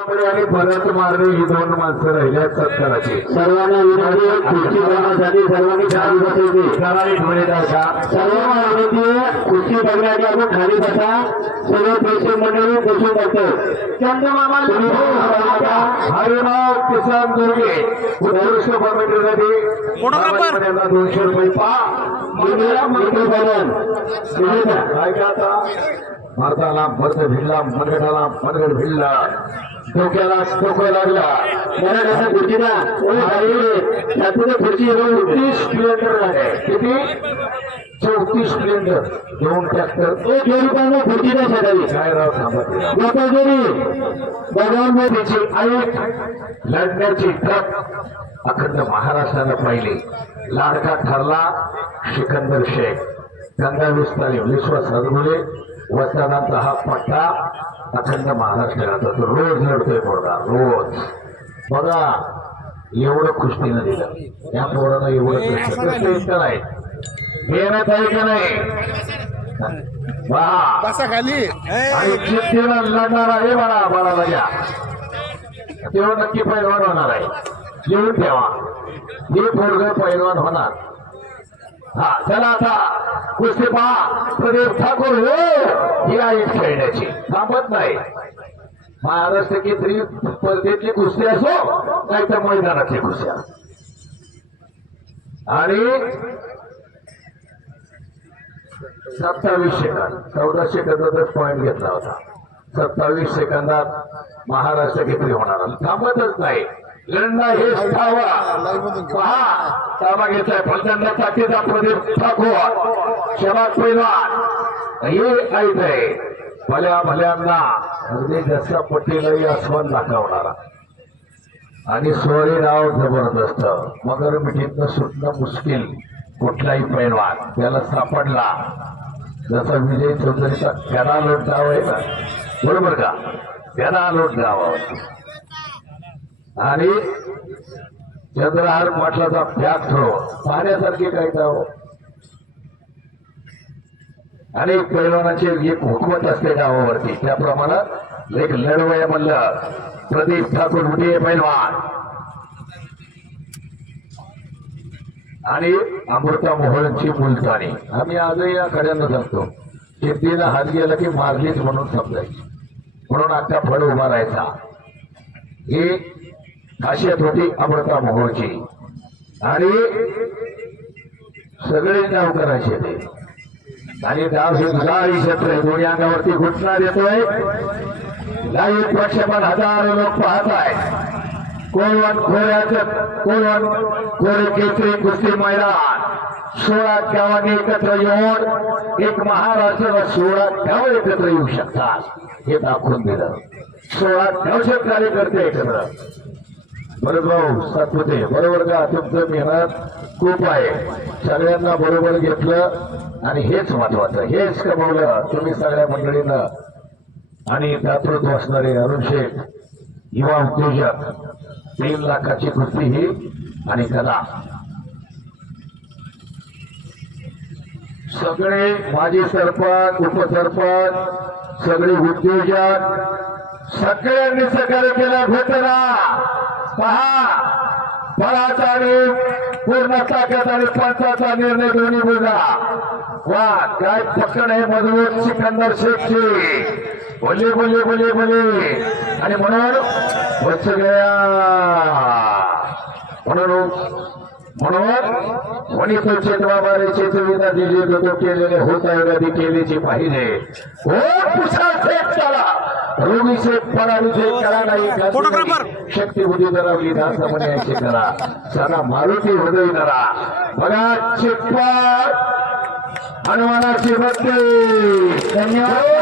आणि परत मारणे ही दोन माणसं राहिल्या सत्काराची सर्वांना विनंती आहे, खुर्ची बघण्यासाठी सर्वांनी खाली बसायचे करावी ढोळे का सर्वांना विनंती आहे, खुर्ची बघण्यासाठी आपण खाली बसा. सगळे पैसे मंडळी बसून बसतो चंद्रमामा तुम्ही बसा. हरिनाव किसान दुर्गे उत्कृष्ट कॉमेंट्रीसाठी दोनशे रुपये पा. भारताला भरत भिडला मनगटाला मनगट भिडला डोक्याला डोकं लागला. मला कसं खुर्ची ना त्यातून खुर्ची चौतीस स्प्लेंडर आहे. किती? चौतीस स्प्लेंडर दोन ट्रॅक्टर एक रुपयाला खुर्ची नाही शेजारी. काय राव थांबत लोकांनी भगवान मोदी त्याची ऐक लढण्याची ट्रक अखंड महाराष्ट्रानं पाहिली. लाडका ठरला सिकंदर शेख. गंगा विस्तारी विश्वास हरमुले वसनांचा हा पट्टा अखंड महाराष्ट्राचा तो रोज लढतोय पोरगा रोज. बघा एवढं कुस्तीनं दिलं. या पोरानं एवढं नाही. मेहनत आहे. का नाही खाली. चिठ्ठीला लढणार आहे मला मला बघा. तेव्हा नक्की पैलवान होणार आहे. लिहून ठेवा. हे पोरग पैलवान होणार. हा चला आता. कुस्ती पहा प्रदीप ठाकूर हो ही आहे खेळण्याची. थांबत नाही. महाराष्ट्र केसरी स्पर्धेतली कुस्ती असो नाही तर मैदानातली कुस्ती आणि सत्तावीस सेकंद चौदा सेकंदातच पॉईंट घेतला होता. सत्तावीस सेकंदात महाराष्ट्र केसरी होणार. थांबतच नाही. लढणं हे ठावा पहा ताबा घेतलाय प्रचंड ताकदीचा प्रदीप ठाकूर. शबाद पैलवान हे ऐक आहे भल्या भल्यांना अगदी जसा पटेलही अस्मान दाखवणारा. आणि सोरे नाव जबरदस्त. मगर मिठीतनं सुटणं मुश्किल. कुठलाही पैलवान त्याला सापडला. जसा विजय चौधरीचा त्याला लोट जावं आहे ना. बरोबर का? त्याला लोट जावा. आणि चंद्रहार पाटलाचा फॅक ठरव पाहण्यासारखे काही गाव आणि पैलवानाची एक हुकमत असते गावावरती. त्याप्रमाणे एक लढवय म्हणलं. प्रदीप ठाकूर उठे पैलवान. आणि अमृता मोहळची मुलतानी. आम्ही आजही या कड्यांना सांगतो. शेतीला हात गेला की मारलीच म्हणून समजायची. म्हणून आता फळ उभा राहायचा. ही खासियत होती अमृता मोहोळची. आणि सगळे नाव करायचे ते. आणि डाव हे क्षेत्र दोन्ही अंगावरती घुटणार देतोय लाईव्ह प्रक्षेपण हजारो लोक पाहत आहेत. कोलवण खोऱ्याचं कोलवण खोरे केसरी कुस्ती मैदान. सोळा गावांनी एकत्र येऊन एक महाराष्ट्राला सोळा गाव एकत्र येऊ शकतात. हे दाखवून दिलं. सोळा गावचे कार्यकर्ते एकत्र. बरं भाऊ सातपुते बरोबर का? तुमचं मेहनत खूप आहे. सगळ्यांना बरोबर घेतलं आणि हेच महत्वाचं. हेच कमवलं तुम्ही सगळ्या मंडळीनं. आणि दातृत्व असणारे अरुण शेख युवा उद्योजक तीन लाखाची कृती ही आणि कला. सगळे माजी सरपंच उपसरपंच सगळे उद्योजक सगळ्यांनी सहकार्य केलं घटना पहा. फळाचा रूप पूर्ण ताकद आणि पंचाचा निर्णय दोन्ही मुलगा वा काय पकड आहे मजबूत सिकंदर शेखची बोले बोले बोले बोले आणि म्हणून बच गया म्हणून म्हणून कोणी तो चेतवाबारे चेतविता दिली तो केलेले होत आहे केलीची पाहिजे. हो नाही. शक्ती बुद्धी धरावली दास म्हणायची करा सणा मारुती हृदय धरा बघा चिप्पा. हनुमानाची भक्ती धन्यवाद.